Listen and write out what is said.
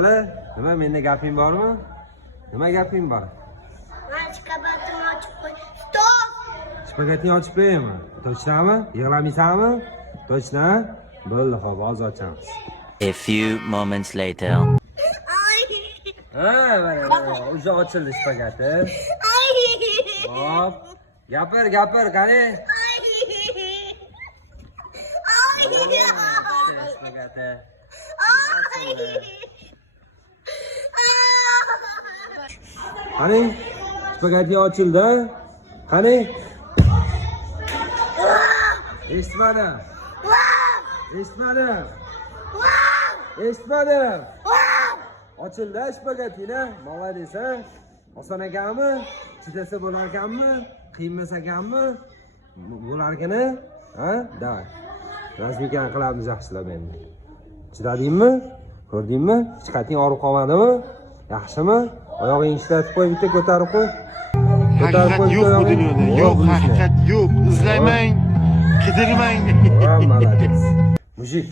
Nima, menda gaping bormi? Nima gaping bor? Spagetini ochib qo'y. Stop! Spagetini ochib qo'yaymi? Точноmi? Yig'lamaysanmi? Точно? Bo'ldi, xo'p, hozir ochamiz. A few moments later. Ha, mana, o'sha ochildi spageti. Hop. Gapir, qani? Spageti. Qani? Spageti ochildi. Qani? Eshitmadim. Ochildi spagetini. Молодец, ha? Oson ekanmi? Chidasa bo'lar ekanmi? Qiynmas ekanmi? Bo'lar ekan-a? Ha? Davay. Razmikani qilamiz yaxshilab endi. Chidadingmi? Ko'rdingmi? Hech qayting og'rib qolmadimi? Yaxshimi? Oyog'ingni ishlatib qo'y, bitta ko'tarib qo'y. Haqiqat yo'q bu dunyoda. Yo'q, haqiqat yo'q. Izlamang, qidirmang. Молодец. Mujik.